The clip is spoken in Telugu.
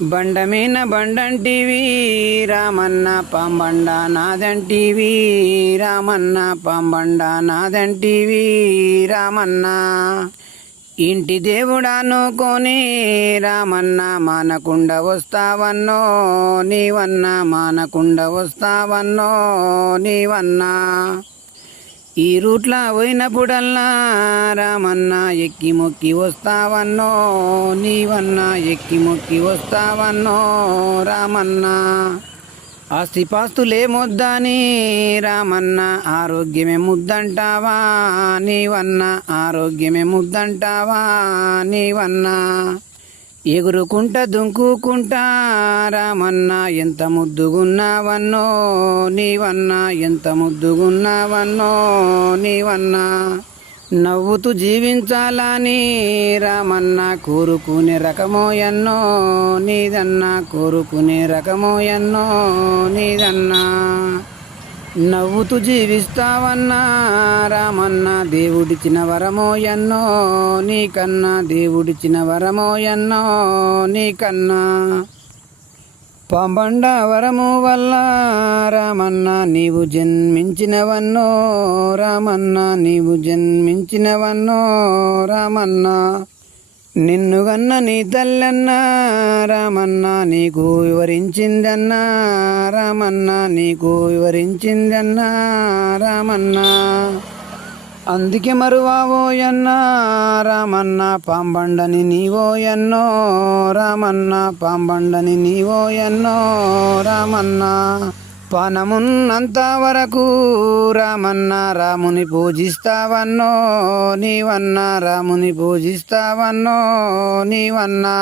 బండమీన బండంటివి రామన్న పాంబండ నాదంటివి రామన్న పాంబండ నాదంటివి రామన్న ఇంటి దేవుడానుకొని రామన్న మానకుండ వస్తావన్నో నీవన్న మానకుండ వస్తావన్నో నీవన్నా ఈ రూట్లా పోయినప్పుడల్లా రామన్న ఎక్కి మొక్కి వస్తావన్నో నీవన్నా ఎక్కి మొక్కి వస్తావన్నో రామన్న ఆస్తిపాస్తులే ముద్దని రామన్న ఆరోగ్యమే ముద్దంటావా నీవన్న ఆరోగ్యమే ముద్దంటావా నీవన్నా ఎగురుకుంటా దుంకుకుంటా రామన్న ఎంత ముద్దుగున్నావన్నో నీవన్నా ఎంత ముద్దుగున్నావన్నో నీవన్నా నవ్వుతూ జీవించాలని రామన్న కోరుకునే రకమోయన్నో నీదన్నా కోరుకునే రకమోయన్నో నీదన్నా నవ్వుతూ జీవిస్తావన్నా రామన్న దేవుడిచిన వరమోయన్నో నీకన్నా దేవుడిచిన వరమోయన్నో నీకన్నా పాంబండ వరము వల్ల రామన్న నీవు జన్మించినవన్నో రామన్న నీవు జన్మించినవన్నో రామన్న నిన్ను గన్న నీ తల్లన్న రామన్న నీకు వివరించిందన్నా రామన్న నీకు వివరించిందన్నా రామన్న అందుకే మరువావోయన్నా రామన్న పాంబండని నీవోయన్నో రామన్న పాంబండని నీవోయన్నో రామన్న పానమున్నంత వరకు రామన్న రాముని పూజిస్తావన్నో నీవన్నా రాముని పూజిస్తావన్నో నీవన్నా